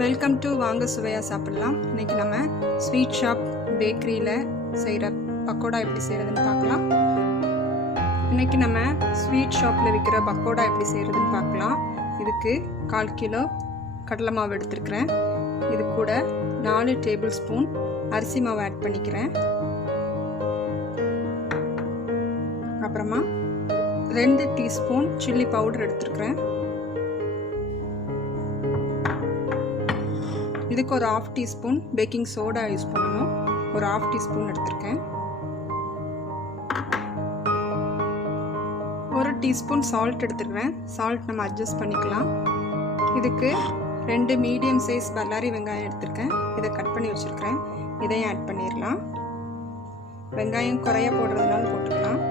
Welcome to வாங்க சுவையாக சாப்பிடலாம். இன்றைக்கி நம்ம ஸ்வீட் ஷாப் பேக்கரியில் செய்கிற பக்கோடா எப்படி செய்கிறதுன்னு பார்க்கலாம். இன்றைக்கி நம்ம ஸ்வீட் ஷாப்பில் விற்கிற பக்கோடா எப்படி செய்கிறதுன்னு பார்க்கலாம். இதுக்கு 1/4 கிலோ கடலை மாவு எடுத்துருக்கிறேன். இது கூட 4 டேபிள் ஸ்பூன் அரிசி மாவு ஆட் பண்ணிக்கிறேன். அப்புறமா 2 டீஸ்பூன் சில்லி பவுடர் எடுத்துருக்கிறேன். இதுக்கு ஒரு 1/2 டீஸ்பூன் பேக்கிங் சோடா யூஸ் பண்ணணும். ஒரு 1/2 டீஸ்பூன் எடுத்திருக்கேன். 1 டீஸ்பூன் சால்ட் எடுத்துருக்கேன். சால்ட் நம்ம அட்ஜஸ்ட் பண்ணிக்கலாம். இதுக்கு 2 மீடியம் சைஸ் பல்லாரி வெங்காயம் எடுத்திருக்கேன். இதை கட் பண்ணி வச்சுருக்கிறேன். இதையும் ஆட் பண்ணிடலாம். வெங்காயம் குறைய போடுறதுனால போட்டுக்கலாம்.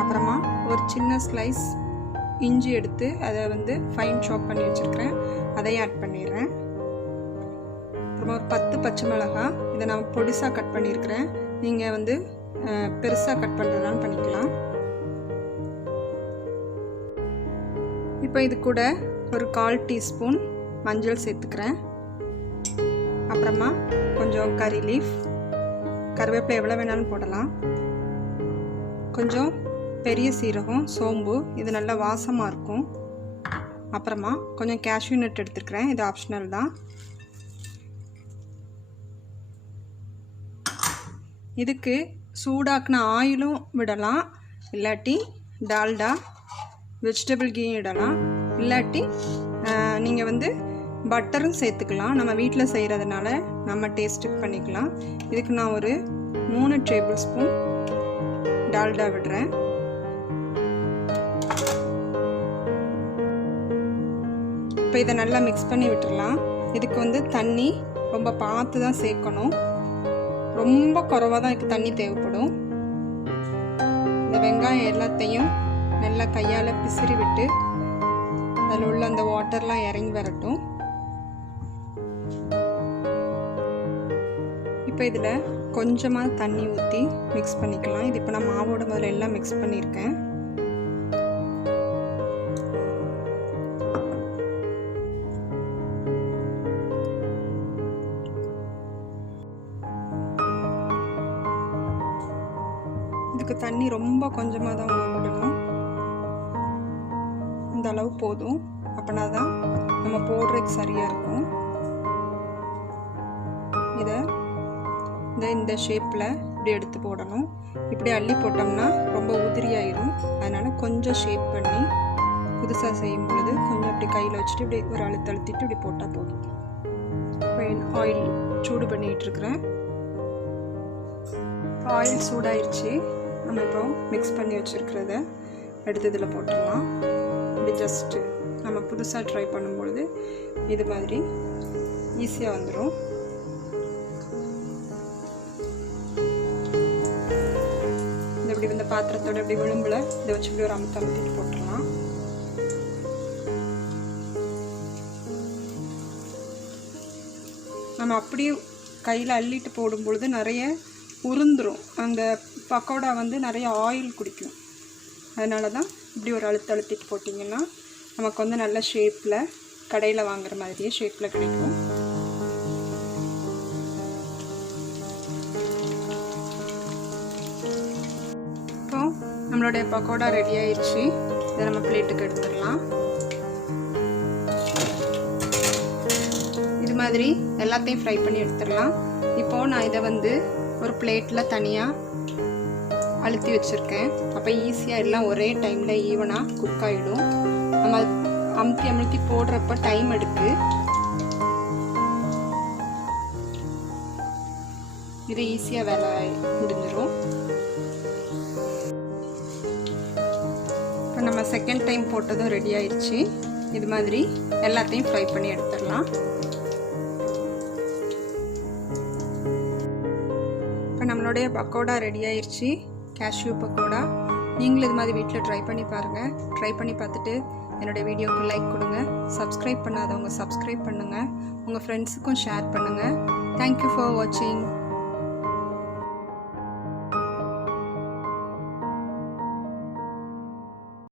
அப்புறமா ஒரு சின்ன ஸ்லைஸ் இஞ்சி எடுத்து அதை ஃபைன் சாப் பண்ணி வச்சுருக்கிறேன். அதையும் ஆட் பண்ணிடுறேன். அப்புறமா ஒரு 10 பச்சை மிளகாய், இதை நான் பொடிசாக கட் பண்ணியிருக்கிறேன். நீங்கள் பெருசாக கட் பண்ணுறதுனால பண்ணிக்கலாம். இப்போ இது கூட ஒரு 1/4 டீஸ்பூன் மஞ்சள் சேர்த்துக்கிறேன். அப்புறமா கொஞ்சம் கறி லீஃப், கருவேப்பிலை எவ்வளோ வேணாலும் போடலாம். கொஞ்சம் பெரிய சீரகம், சோம்பு, இது நல்லா வாசமாக இருக்கும். அப்புறமா கொஞ்சம் கேஷ்யூ நட் எடுத்துருக்கிறேன். இது ஆப்ஷனல் தான். இதுக்கு சூடாக்கின ஆயிலும் விடலாம், இல்லாட்டி டால்டா வெஜிடபிள் கீயும் இடலாம், இல்லாட்டி நீங்கள் பட்டரும் சேர்த்துக்கலாம். நம்ம வீட்டில் செய்கிறதுனால நம்ம டேஸ்ட்டுக்கு பண்ணிக்கலாம். இதுக்கு நான் ஒரு 3 டேபிள் ஸ்பூன் டால்டா விடுறேன். இப்போ இதை நல்லா மிக்ஸ் பண்ணி விட்டுடலாம். இதுக்கு தண்ணி ரொம்ப பார்த்து தான் சேர்க்கணும். ரொம்ப குறைவாக தான் இதுக்கு தண்ணி தேவைப்படும். இந்த வெங்காயம் எல்லாத்தையும் நல்லா கையால் பிசிறி விட்டு அதில் உள்ள அந்த வாட்டர்லாம் இறங்கி வரட்டும். இப்போ இதில் கொஞ்சமாக தண்ணி ஊற்றி மிக்ஸ் பண்ணிக்கலாம். இது இப்போ நான் மாவோட முதல்ல எல்லாம் மிக்ஸ் பண்ணியிருக்கேன். இதுக்கு தண்ணி ரொம்ப கொஞ்சமாக தான் விடணும். இந்த அளவு போதும். அப்படின்னா தான் நம்ம போடுறதுக்கு சரியாக இருக்கும். இதை இந்த ஷேப்பில் இப்படி எடுத்து போடணும். இப்படி அள்ளி போட்டோம்னா ரொம்ப உதிரியாயிடும். அதனால் கொஞ்சம் ஷேப் பண்ணி புதுசாக செய்யும் பொழுது கொஞ்சம் இப்படி கையில் வச்சுட்டு இப்படி ஒரு அழுத்திட்டு இப்படி போட்டால் போதும். ஆயில் சூடு பண்ணிகிட்டு இருக்கிறேன். ஆயில் சூடாயிருச்சு. நம்ம இப்போ மிக்ஸ் பண்ணி வச்சுருக்கிறத எடுத்து இதில் போட்டுடலாம். இப்படி ஜஸ்ட்டு நம்ம புதுசாக ட்ரை பண்ணும்பொழுது இது மாதிரி ஈஸியாக வந்துடும். இப்படி இந்த பாத்திரத்தோட இப்படி விளிம்பில் இதை வச்சு இப்படி ஒரு அமுத்திட்டு போட்டுடலாம். நம்ம அப்படியே கையில் அள்ளிட்டு போடும்பொழுது நிறைய உருந்துரும். அந்த பக்கோடா நிறைய ஆயில் குடிக்கும். அதனால தான் இப்படி ஒரு அழுத்திட்டு போட்டிங்கன்னா நமக்கு நல்ல ஷேப்பில் கடையில் வாங்குற மாதிரியே ஷேப்பில் கிடைக்கும். இப்போ நம்மளுடைய பக்கோடா ரெடி ஆயிடுச்சு. இதை நம்ம பிளேட்டுக்கு எடுத்துடலாம். இது மாதிரி எல்லாத்தையும் ஃப்ரை பண்ணி எடுத்துடலாம். இப்போது நான் இதை ஒரு பிளேட்டில் தனியாக அழுத்தி வச்சுருக்கேன். அப்போ ஈஸியாக எல்லாம் ஒரே டைமில் ஈவனாக குக் ஆகிடும். நம்ம அமுத்தி போடுறப்ப டைம் எடுக்கு. இது ஈஸியாக வேலை முடிஞ்சிடும். இப்போ நம்ம செகண்ட் டைம் போட்டதும் ரெடி ஆயிடுச்சு. இது மாதிரி எல்லாத்தையும் ஃப்ரை பண்ணி எடுத்துடலாம். இப்போ நம்மளுடைய பக்கோடா ரெடி ஆயிடுச்சு. கேஷ்யூ பக்கோடா. நீங்களும் இது மாதிரி வீட்டில் ட்ரை பண்ணி பாருங்கள். ட்ரை பண்ணி பார்த்துட்டு என்னுடைய வீடியோவுக்கு லைக் கொடுங்க. சப்ஸ்கிரைப் பண்ணாதவங்க சப்ஸ்கிரைப் பண்ணுங்கள். உங்கள் ஃப்ரெண்ட்ஸுக்கும் ஷேர் பண்ணுங்கள். தேங்க்யூ ஃபார் வாட்சிங்.